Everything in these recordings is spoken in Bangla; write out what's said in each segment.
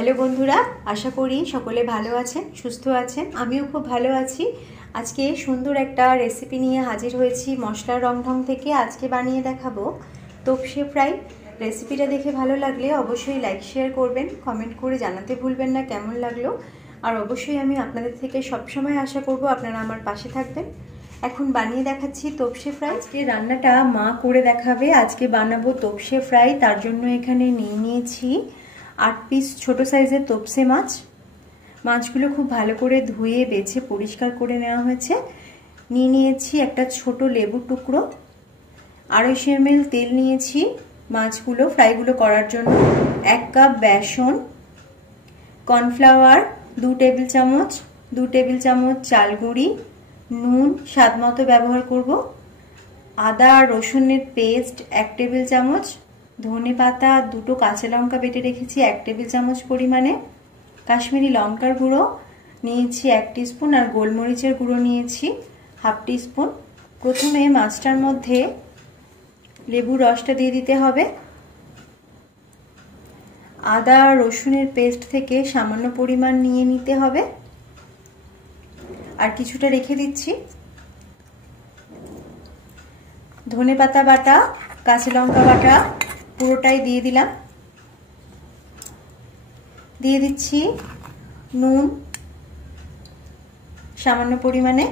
হ্যালো বন্ধুরা, আশা করি সকলে ভালো আছেন, সুস্থ আছেন। আমিও খুব ভালো আছি। আজকে সুন্দর একটা রেসিপি নিয়ে হাজির হয়েছি মশলার রংঢং থেকে। আজকে বানিয়ে দেখাবো তোপসে ফ্রাই। রেসিপিটা দেখে ভালো লাগলে অবশ্যই লাইক শেয়ার করবেন, কমেন্ট করে জানাতে ভুলবেন না কেমন লাগলো। আর অবশ্যই আমি আপনাদের থেকে সবসময় আশা করব আপনারা আমার পাশে থাকবেন। এখন বানিয়ে দেখাচ্ছি তোপসে ফ্রাই। আজকে রান্নাটা মা করে দেখাবে। আজকে বানাবো তোপসে ফ্রাই। তার জন্য এখানে নিয়েছি 8 পিস ছোট সাইজের তোপসে মাছ। মাছগুলো খুব ভালো করে ধুয়ে বেছে পরিষ্কার করে নেওয়া হয়েছে। নিয়েছি একটা ছোট লেবুর টুকরো, 250 ml তেল নিয়েছি মাছগুলো ফ্রাইগুলো করার জন্য, 1 কাপ বেসন, কর্নফ্লাওয়ার 2 টেবিল চামচ, 2 টেবিল চামচ চাল গুঁড়ি, নুন স্বাদ মতো ব্যবহার করব, আদা রসুনের পেস্ট 1 টেবিল চামচ, ধনে পাতা, 2টো কাঁচা লঙ্কা বেটে রেখেছি 1 টেবিল চামচ পরিমাণে, কাশ্মীরি লঙ্কার গুঁড়ো নিয়েছি 1 টিস্পুন, আর গোলমরিচের গুঁড়ো নিয়েছি 1/2 টিস্পুন। প্রথমে মাছটার মধ্যে লেবুর রসটা দিয়ে দিতে হবে। আদা রসুনের পেস্ট থেকে সামান্য পরিমাণ নিয়ে নিতে হবে, আর কিছুটা রেখে দিচ্ছি। ধনে পাতা বাটা, কাঁচা লঙ্কা বাটা পুরোটাই দিয়ে দিলাম। দিয়ে দিচ্ছি নুন সামান্য পরিমাণে।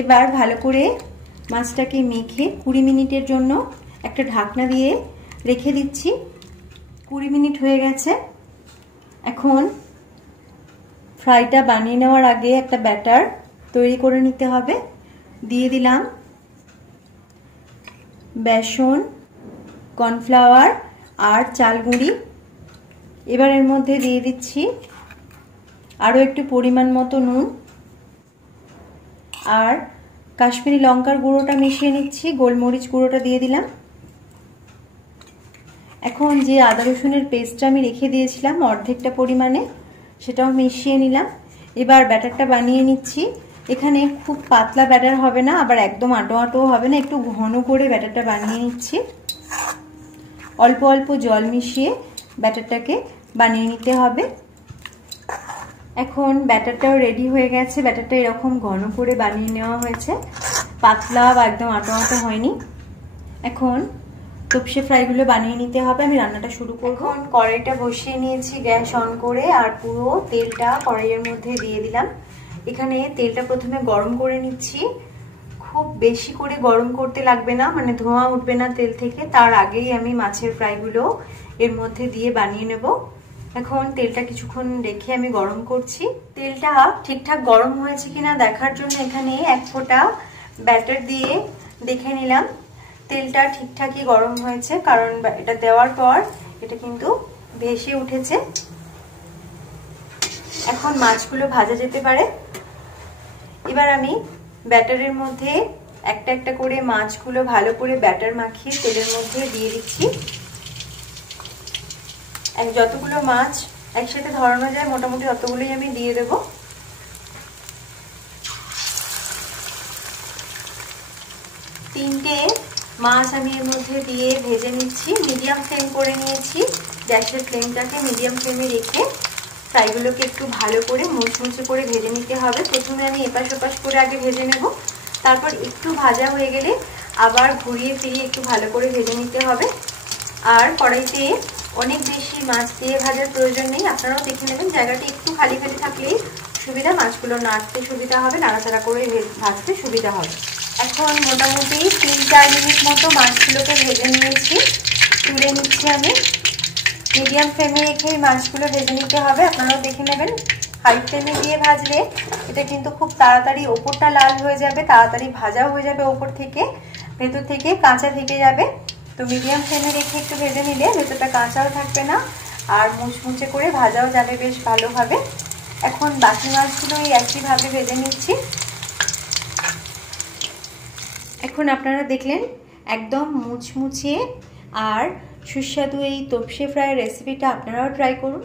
এবার ভালো করে মাছটাকে মেখে 20 মিনিটের জন্য একটা ঢাকনা দিয়ে রেখে দিচ্ছি। 20 মিনিট হয়ে গেছে। এখন ফ্রাইটা বানিয়ে নেওয়ার আগে একটা ব্যাটার তৈরি করে নিতে হবে। দিয়ে দিলাম বেসন, কর্নফ্লাওয়ার আর চাল গুঁড়ি। এবার এর মধ্যে দিয়ে দিচ্ছি আরও একটু পরিমাণ মতো নুন, আর কাশ্মীরি লঙ্কার গুঁড়োটা মিশিয়ে নিচ্ছি, গোলমরিচ গুঁড়োটা দিয়ে দিলাম। এখন যে আদা রসুনের পেস্টটা আমি রেখে দিয়েছিলাম অর্ধেকটা পরিমাণে, সেটাও মিশিয়ে নিলাম। এবার ব্যাটারটা বানিয়ে নিচ্ছি। এখানে খুব পাতলা ব্যাটার হবে না, আবার একদম আটো আটোও হবে না, একটু ঘন করে ব্যাটারটা বানিয়ে নিচ্ছি। অল্প অল্প জল মিশিয়ে ব্যাটারটাকে বানিয়ে নিতে হবে। এখন ব্যাটারটাও রেডি হয়ে গেছে। ব্যাটারটা এরকম ঘন করে বানিয়ে নেওয়া হয়েছে, পাতলা বা একদম আটো আটো হয়নি। এখন তোপসে ফ্রাইগুলো বানিয়ে নিতে হবে। আমি রান্নাটা শুরু করব। এখন কড়াইটা বসিয়ে নিয়েছি গ্যাস অন করে, আর পুরো তেলটা কড়াইয়ের মধ্যে দিয়ে দিলাম। এখানে তেলটা প্রথমে গরম করে নিচ্ছি। খুব বেশি করে গরম করতে লাগবে না, মানে ধোঁয়া উঠবে না তেল থেকে। তার আগেই আমি মাছের ফ্রাইগুলো এর মধ্যে দিয়ে বানিয়ে নেব। এখন তেলটা কিছুক্ষণ রেখে আমি গরম করছি। তেলটা ঠিকঠাক গরম হয়েছে কিনা দেখার জন্য এখানে 1 ফোঁটা ব্যাটার দিয়ে দেখে নিলাম তেলটা ঠিকঠাকই গরম হয়েছে, কারণ এটা দেওয়ার পর এটা কিন্তু ভেসে উঠেছে। এখন মাছগুলো ভাজা যেতে পারে। এবার আমি ব্যাটারের মধ্যে একটা একটা করে মাছগুলো ভালো করে ব্যাটার মাখিয়ে তেলের মধ্যে দিয়ে দিচ্ছি। যতগুলো মাছ একসাথে ধরানো যায় মোটামুটি ততগুলোই আমি দিয়ে দেব। তিনটে মাছ আমি এর মধ্যে দিয়ে ভেজে নিচ্ছি। মিডিয়াম ফ্লেম করে নিয়েছি। গ্যাসের ফ্লেমটাকে মিডিয়াম ফ্লেমে রেখে ফ্রাইগুলোকে একটু ভালো করে মুচমুচে করে ভেজে নিতে হবে। প্রথমে আমি এপাশ ওপাশ করে আগে ভেজে নেব, তারপর একটু ভাজা হয়ে গেলে আবার ঘুরিয়ে ফিরিয়ে একটু ভালো করে ভেজে নিতে হবে। আর কড়াইতে অনেক বেশি মাছ দিয়ে ভাজার প্রয়োজন নেই, আপনারাও দেখে নেবেন। জায়গাটি একটু খালি খালি থাকলেই সুবিধা, মাছগুলো নাড়তে সুবিধা হবে, নাড়াচাড়া করে ভাজতে সুবিধা হবে। এখন মোটামুটি 3-4 মিনিট মতো মাছগুলোকে ভেজে নিয়েছি। তুলে নিচ্ছি আমি। মিডিয়াম ফ্লেমে রেখে মাছগুলো ভেজে নিতে হবে, আপনারাও দেখে নেবেন। হাই ফ্লেমে দিয়ে ভাজলে এটা কিন্তু খুব তাড়াতাড়ি ওপরটা লাল হয়ে যাবে, তাড়াতাড়ি ভাজাও হয়ে যাবে, ওপর থেকে ভেতর থেকে কাঁচা থেকে যাবে। তো মিডিয়াম ফ্লেমে রেখে একটু ভেজে নিলে ভেতরটা কাঁচাও থাকবে না, আর মুচমুচে করে ভাজাও যাবে বেশ ভালোভাবে। এখন বাকি মাছগুলো এই একইভাবে ভেজে নিচ্ছি। এখন আপনারা দেখলেন একদম মুচমুচে আর সুস্বাদু এই তোপসে ফ্রাই রেসিপিটা আপনারাও ট্রাই করুন।